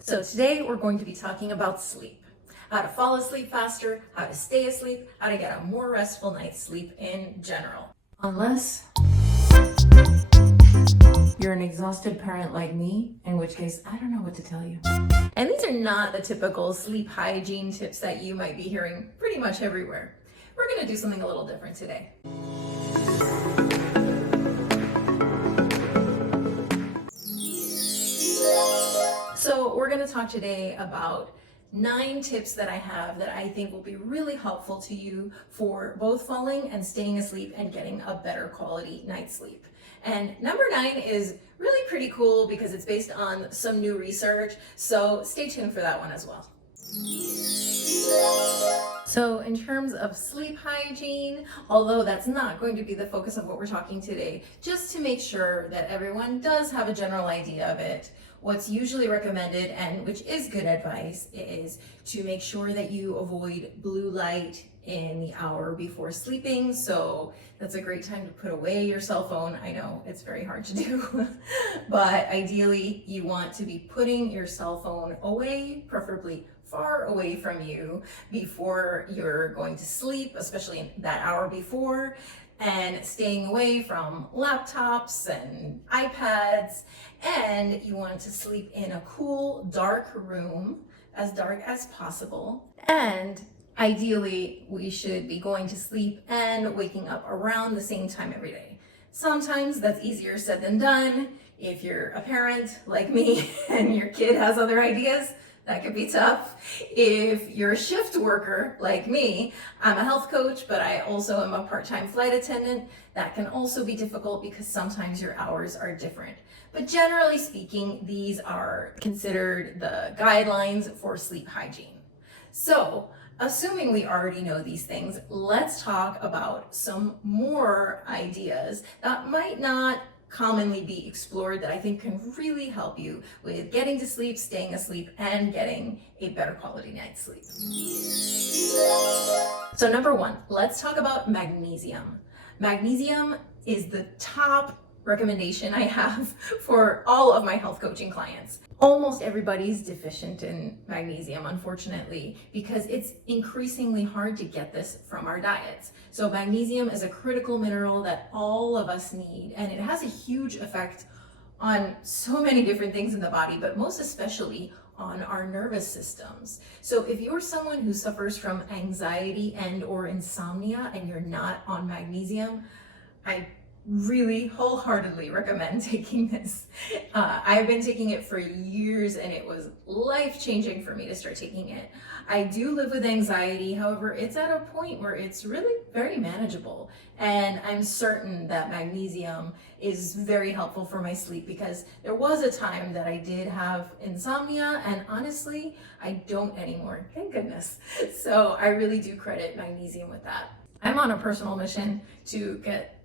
So today we're going to be talking about sleep. How to fall asleep faster, how to stay asleep, how to get a more restful night's sleep in general. Unless you're an exhausted parent like me, in which case I don't know what to tell you. And these are not the typical sleep hygiene tips that you might be hearing pretty much everywhere. We're going to do something a little different today. So we're going to talk today about 9 tips that I have that I think will be really helpful to you for both falling and staying asleep and getting a better quality night's sleep. And number 9 is really pretty cool because it's based on some new research, so stay tuned for that one as well. So in terms of sleep hygiene, although that's not going to be the focus of what we're talking today, just to make sure that everyone does have a general idea of it, what's usually recommended, and which is good advice, is to make sure that you avoid blue light in the hour before sleeping. So that's a great time to put away your cell phone. I know it's very hard to do, but ideally you want to be putting your cell phone away, preferably far away from you before you're going to sleep, especially in that hour before, and staying away from laptops and iPads. And you want to sleep in a cool, dark room, as dark as possible. And ideally, we should be going to sleep and waking up around the same time every day. Sometimes that's easier said than done. If you're a parent like me and your kid has other ideas, that could be tough. If you're a shift worker like me, I'm a health coach, but I also am a part-time flight attendant. That can also be difficult because sometimes your hours are different. But generally speaking, these are considered the guidelines for sleep hygiene. So, assuming we already know these things, let's talk about some more ideas that might not commonly be explored that I think can really help you with getting to sleep, staying asleep, and getting a better quality night's sleep. So number 1, let's talk about magnesium. Magnesium is the top recommendation I have for all of my health coaching clients. Almost everybody's deficient in magnesium, unfortunately, because it's increasingly hard to get this from our diets. So magnesium is a critical mineral that all of us need, and it has a huge effect on so many different things in the body, but most especially on our nervous systems. So if you're someone who suffers from anxiety and or insomnia and you're not on magnesium, I really wholeheartedly recommend taking this. I've been taking it for years and it was life-changing for me to start taking it. I do live with anxiety, however, it's at a point where it's really very manageable. And I'm certain that magnesium is very helpful for my sleep because there was a time that I did have insomnia and honestly, I don't anymore, thank goodness. So I really do credit magnesium with that. I'm on a personal mission to get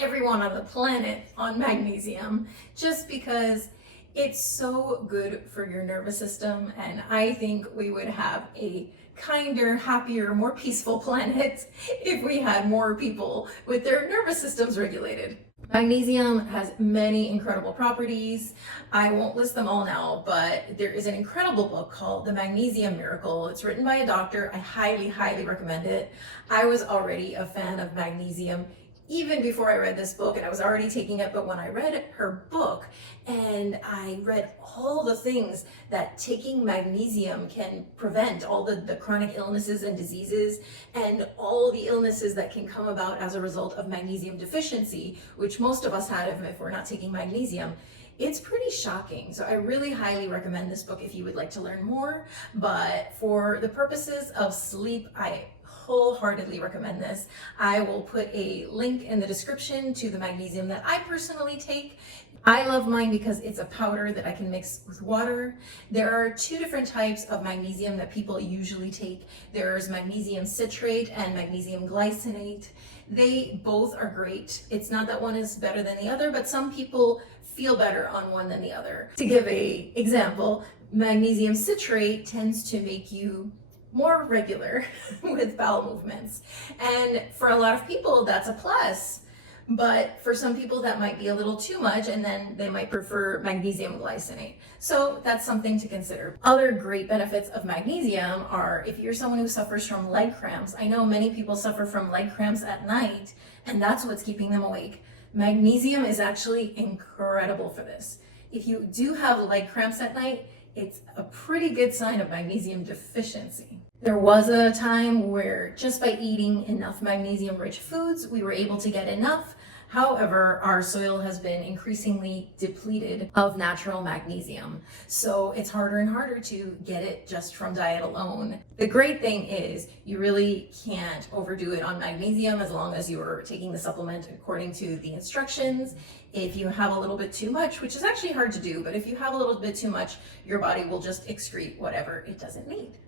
everyone on the planet on magnesium just because it's so good for your nervous system, and I think we would have a kinder, happier, more peaceful planet if we had more people with their nervous systems regulated. Magnesium has many incredible properties. I won't list them all now, but there is an incredible book called The Magnesium Miracle. It's written by a doctor. I highly, highly recommend it. I was already a fan of magnesium even before I read this book, and I was already taking it, but when I read her book and I read all the things that taking magnesium can prevent, all the chronic illnesses and diseases and all the illnesses that can come about as a result of magnesium deficiency, which most of us have if we're not taking magnesium, it's pretty shocking. So I really highly recommend this book if you would like to learn more, but for the purposes of sleep, I wholeheartedly recommend this. I will put a link in the description to the magnesium that I personally take. I love mine because it's a powder that I can mix with water. There are 2 different types of magnesium that people usually take. There's magnesium citrate and magnesium glycinate. They both are great. It's not that one is better than the other, but some people feel better on one than the other. To give an example, magnesium citrate tends to make you more regular with bowel movements. And for a lot of people, that's a plus. But for some people that might be a little too much, and then they might prefer magnesium glycinate. So that's something to consider. Other great benefits of magnesium are if you're someone who suffers from leg cramps. I know many people suffer from leg cramps at night, and that's what's keeping them awake. Magnesium is actually incredible for this. If you do have leg cramps at night, it's a pretty good sign of magnesium deficiency. There was a time where just by eating enough magnesium-rich foods, we were able to get enough. However, our soil has been increasingly depleted of natural magnesium. So it's harder and harder to get it just from diet alone. The great thing is you really can't overdo it on magnesium as long as you're taking the supplement according to the instructions. If you have a little bit too much, which is actually hard to do, but if you have a little bit too much, your body will just excrete whatever it doesn't need.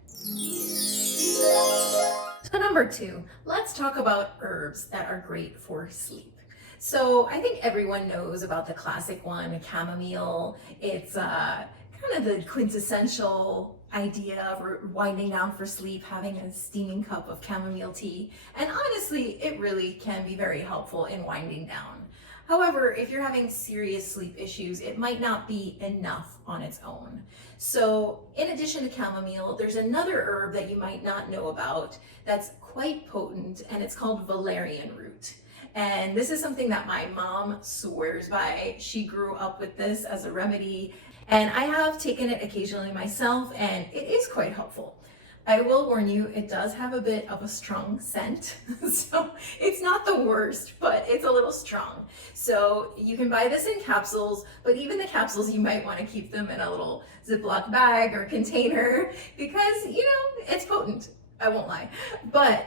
So number 2, let's talk about herbs that are great for sleep. So I think everyone knows about the classic one, chamomile. It's kind of the quintessential idea of winding down for sleep, having a steaming cup of chamomile tea. And honestly, it really can be very helpful in winding down. However, if you're having serious sleep issues, it might not be enough on its own. So in addition to chamomile, there's another herb that you might not know about that's quite potent, and it's called Valerian Root. And this is something that my mom swears by. She grew up with this as a remedy, and I have taken it occasionally myself, and it is quite helpful. I will warn you, it does have a bit of a strong scent, so it's not the worst, but it's a little strong. So you can buy this in capsules, but even the capsules, you might want to keep them in a little Ziploc bag or container because, you know, it's potent, I won't lie. But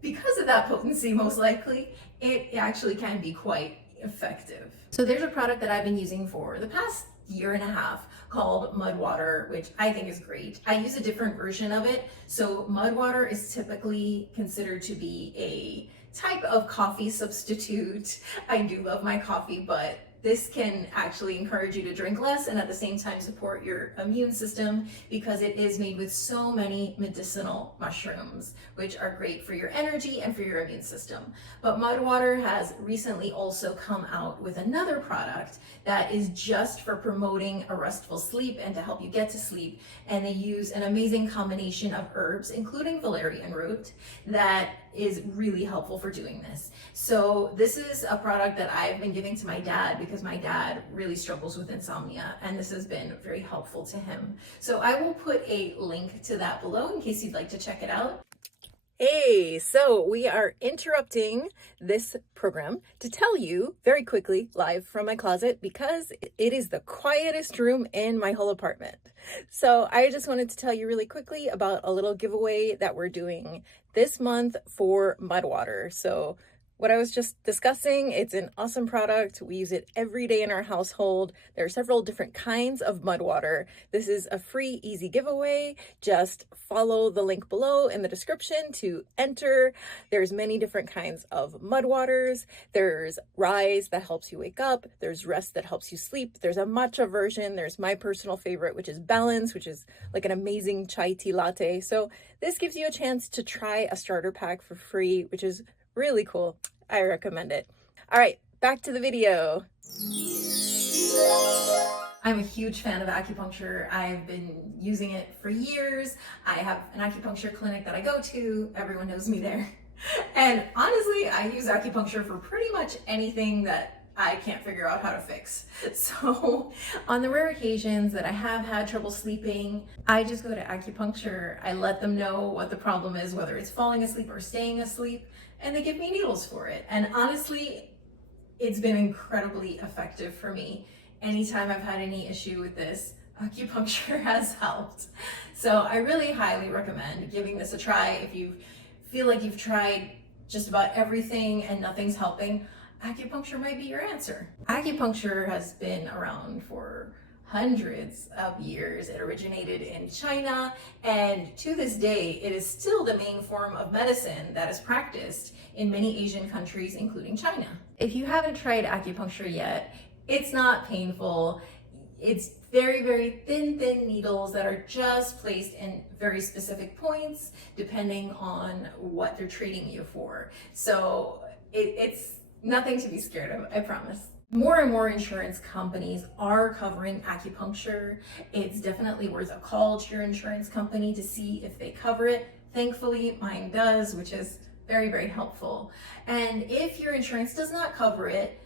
because of that potency, most likely, it actually can be quite effective. So there's a product that I've been using for the past year and a half called mud water, which I think is great. I use a different version of it. So mud water is typically considered to be a type of coffee substitute. I do love my coffee, but this can actually encourage you to drink less and at the same time support your immune system because it is made with so many medicinal mushrooms, which are great for your energy and for your immune system. But Mud Water has recently also come out with another product that is just for promoting a restful sleep and to help you get to sleep. And they use an amazing combination of herbs, including valerian root, that is really helpful for doing this. So this is a product that I've been giving to my dad because my dad really struggles with insomnia, and this has been very helpful to him. So I will put a link to that below in case you'd like to check it out. Hey, so we are interrupting this program to tell you very quickly live from my closet because it is the quietest room in my whole apartment. So I just wanted to tell you really quickly about a little giveaway that we're doing this month for Mud Water. So what I was just discussing, it's an awesome product. We use it every day in our household. There are several different kinds of mud water. This is a free, easy giveaway. Just follow the link below in the description to enter. There's many different kinds of mud waters. There's Rise that helps you wake up. There's Rest that helps you sleep. There's a matcha version. There's my personal favorite, which is Balance, which is like an amazing chai tea latte. So this gives you a chance to try a starter pack for free, which is really cool. I recommend it. All right, back to the video. I'm a huge fan of acupuncture. I've been using it for years. I have an acupuncture clinic that I go to. Everyone knows me there. And honestly, I use acupuncture for pretty much anything that I can't figure out how to fix. So on the rare occasions that I have had trouble sleeping, I just go to acupuncture. I let them know what the problem is, whether it's falling asleep or staying asleep, and they give me needles for it. And honestly, it's been incredibly effective for me. Anytime I've had any issue with this, acupuncture has helped. So I really highly recommend giving this a try. If you feel like you've tried just about everything and nothing's helping, acupuncture might be your answer. Acupuncture has been around for hundreds of years. It originated in China, and to this day, it is still the main form of medicine that is practiced in many Asian countries, including China. If you haven't tried acupuncture yet, it's not painful. It's very, very thin needles that are just placed in very specific points, depending on what they're treating you for. So it's Nothing to be scared of, I promise. More and more insurance companies are covering acupuncture. It's definitely worth a call to your insurance company to see if they cover it. Thankfully, mine does, which is very, very helpful. And if your insurance does not cover it,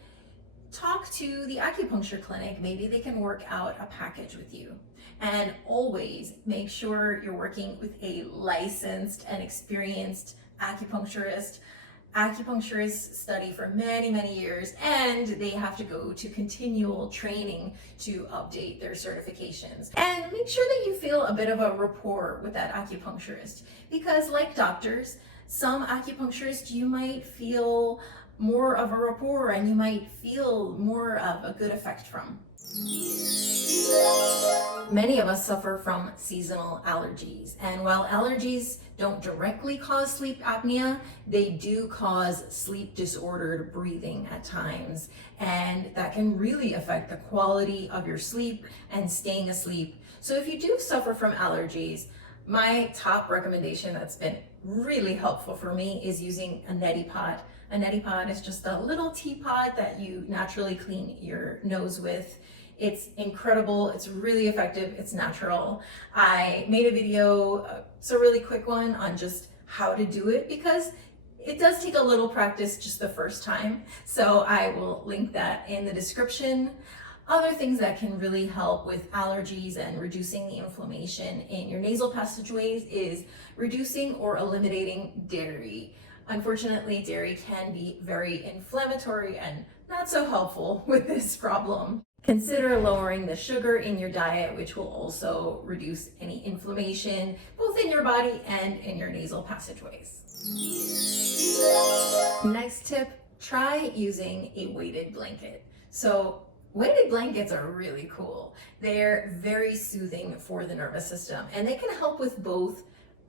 talk to the acupuncture clinic. Maybe they can work out a package with you. And always make sure you're working with a licensed and experienced acupuncturist. Acupuncturists study for many, many years, and they have to go to continual training to update their certifications. And make sure that you feel a bit of a rapport with that acupuncturist, because like doctors, some acupuncturists you might feel more of a rapport and you might feel more of a good effect from. Many of us suffer from seasonal allergies, and while allergies don't directly cause sleep apnea, they do cause sleep disordered breathing at times, and that can really affect the quality of your sleep and staying asleep. So if you do suffer from allergies, my top recommendation that's been really helpful for me is using a Neti Pot. A Neti Pot is just a little teapot that you naturally clean your nose with. It's incredible, it's really effective, it's natural. I made a video, it's a really quick one, on just how to do it, because it does take a little practice just the first time. So I will link that in the description. Other things that can really help with allergies and reducing the inflammation in your nasal passageways is reducing or eliminating dairy. Unfortunately, dairy can be very inflammatory and not so helpful with this problem. Consider lowering the sugar in your diet, which will also reduce any inflammation, both in your body and in your nasal passageways. Next tip, try using a weighted blanket. So weighted blankets are really cool. They're very soothing for the nervous system, and they can help with both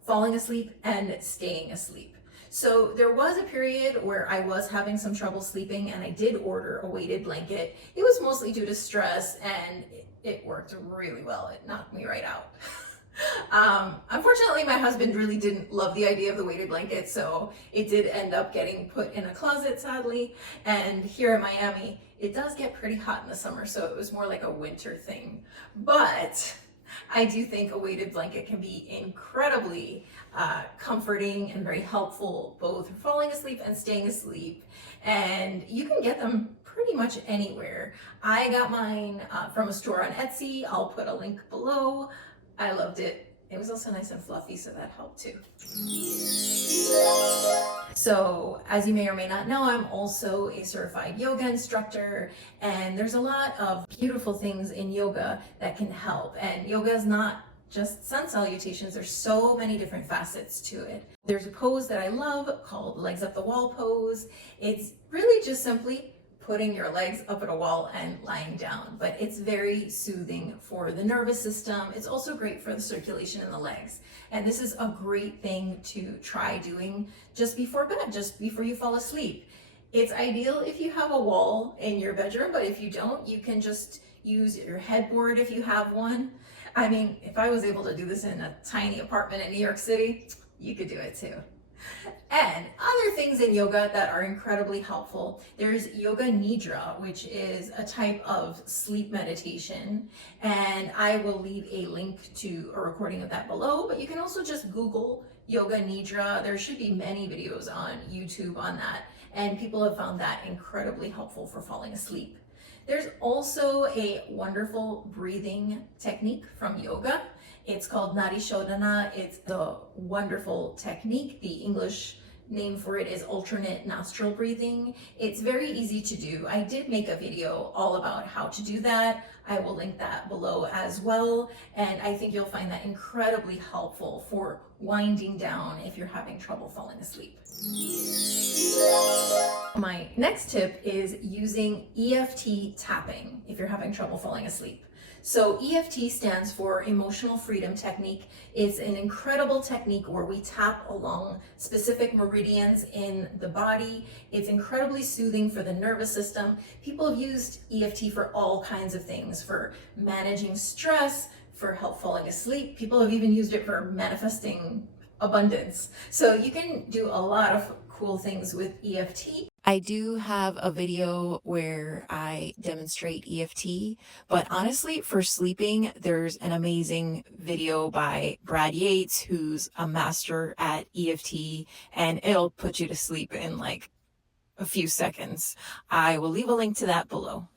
falling asleep and staying asleep. So there was a period where I was having some trouble sleeping, and I did order a weighted blanket. It was mostly due to stress, and it worked really well. It knocked me right out. Unfortunately, my husband really didn't love the idea of the weighted blanket, so it did end up getting put in a closet, sadly. And here in Miami, it does get pretty hot in the summer, so it was more like a winter thing. But I do think a weighted blanket can be incredibly comforting and very helpful, both for falling asleep and staying asleep. And you can get them pretty much anywhere. I got mine from a store on Etsy. I'll put a link below. I loved it. It was also nice and fluffy, so that helped too. So, as you may or may not know, I'm also a certified yoga instructor, and there's a lot of beautiful things in yoga that can help. And yoga is not just sun salutations, there's so many different facets to it. There's a pose that I love called legs up the wall pose. It's really just simply putting your legs up at a wall and lying down, but it's very soothing for the nervous system. It's also great for the circulation in the legs. And this is a great thing to try doing just before bed, just before you fall asleep. It's ideal if you have a wall in your bedroom, but if you don't, you can just use your headboard if you have one. I mean, if I was able to do this in a tiny apartment in New York City, you could do it too. And other things in yoga that are incredibly helpful, there's Yoga Nidra, which is a type of sleep meditation, and I will leave a link to a recording of that below, but you can also just Google Yoga Nidra. There should be many videos on YouTube on that, and people have found that incredibly helpful for falling asleep. There's also a wonderful breathing technique from yoga. It's called Nadi Shodhana. It's the wonderful technique. The English name for it is alternate nostril breathing. It's very easy to do. I did make a video all about how to do that. I will link that below as well. And I think you'll find that incredibly helpful for winding down if you're having trouble falling asleep. My next tip is using EFT tapping if you're having trouble falling asleep. So EFT stands for Emotional Freedom Technique. It's an incredible technique where we tap along specific meridians in the body. It's incredibly soothing for the nervous system. People have used EFT for all kinds of things, for managing stress, for help falling asleep. People have even used it for manifesting abundance. So you can do a lot of cool things with EFT. I do have a video where I demonstrate EFT, but honestly, for sleeping, there's an amazing video by Brad Yates, who's a master at EFT, and it'll put you to sleep in like a few seconds. I will leave a link to that below.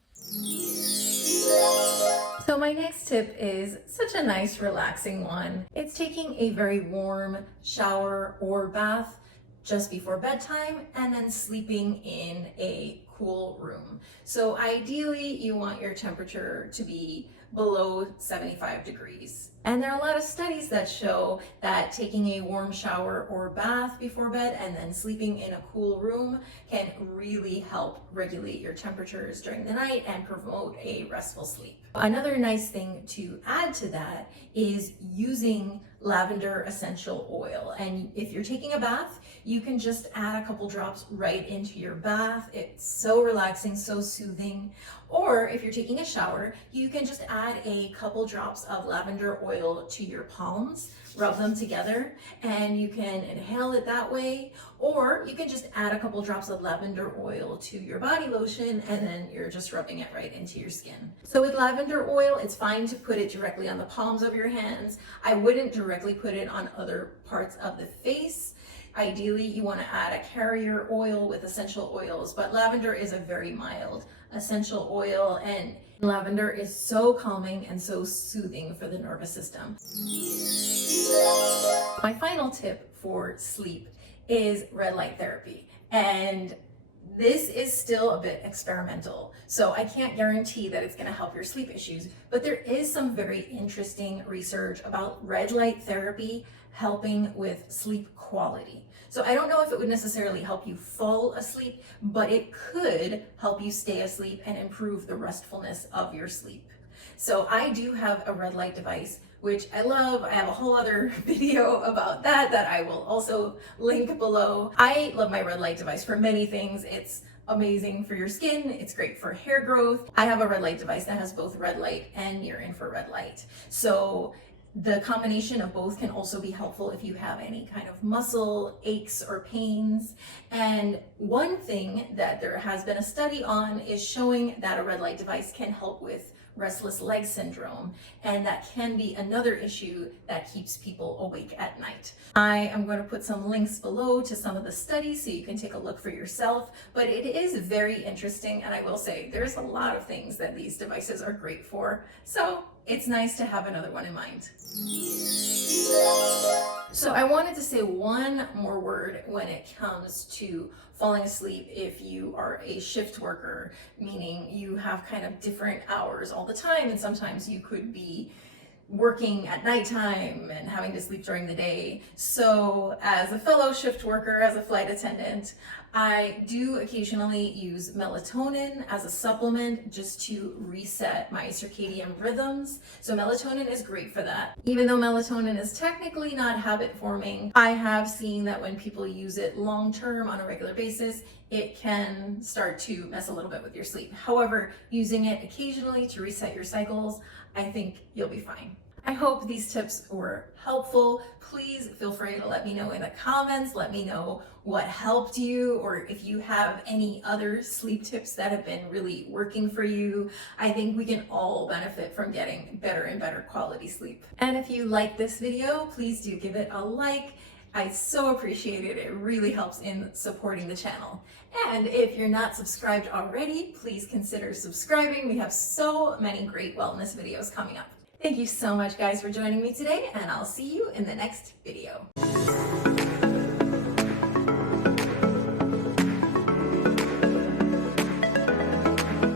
So my next tip is such a nice, relaxing one. It's taking a very warm shower or bath just before bedtime and then sleeping in a cool room. So ideally you want your temperature to be below 75 degrees. And there are a lot of studies that show that taking a warm shower or bath before bed and then sleeping in a cool room can really help regulate your temperatures during the night and promote a restful sleep. Another nice thing to add to that is using lavender essential oil. And if you're taking a bath, you can just add a couple drops right into your bath. It's so relaxing, so soothing. Or if you're taking a shower, you can just add a couple drops of lavender oil to your palms, rub them together, and you can inhale it that way. Or you can just add a couple drops of lavender oil to your body lotion, and then you're just rubbing it right into your skin. So with lavender oil, it's fine to put it directly on the palms of your hands. I wouldn't directly put it on other parts of the face. Ideally, you want to add a carrier oil with essential oils, but lavender is a very mild essential oil, and lavender is so calming and so soothing for the nervous system. My final tip for sleep is red light therapy, and this is still a bit experimental, so I can't guarantee that it's going to help your sleep issues, but there is some very interesting research about red light therapy helping with sleep quality. So I don't know if it would necessarily help you fall asleep, but it could help you stay asleep and improve the restfulness of your sleep. So I do have a red light device, which I love. I have a whole other video about that I will also link below. I love my red light device for many things. It's amazing for your skin. It's great for hair growth. I have a red light device that has both red light and near infrared light. So the combination of both can also be helpful if you have any kind of muscle aches or pains. And one thing that there has been a study on is showing that a red light device can help with restless leg syndrome, and that can be another issue that keeps people awake at night. I am going to put some links below to some of the studies so you can take a look for yourself, but it is very interesting, and I will say there's a lot of things that these devices are great for, so it's nice to have another one in mind. So I wanted to say one more word when it comes to falling asleep if you are a shift worker, meaning you have kind of different hours all the time, and sometimes you could be working at nighttime and having to sleep during the day. So as a fellow shift worker, as a flight attendant, I do occasionally use melatonin as a supplement just to reset my circadian rhythms. So melatonin is great for that. Even though melatonin is technically not habit forming, I have seen that when people use it long term on a regular basis, it can start to mess a little bit with your sleep. However, using it occasionally to reset your cycles, I think you'll be fine. I hope these tips were helpful. Please feel free to let me know in the comments. Let me know what helped you, or if you have any other sleep tips that have been really working for you. I think we can all benefit from getting better and better quality sleep. And if you like this video, please do give it a like. I so appreciate it. It really helps in supporting the channel. And if you're not subscribed already, please consider subscribing. We have so many great wellness videos coming up. Thank you so much, guys, for joining me today, and I'll see you in the next video.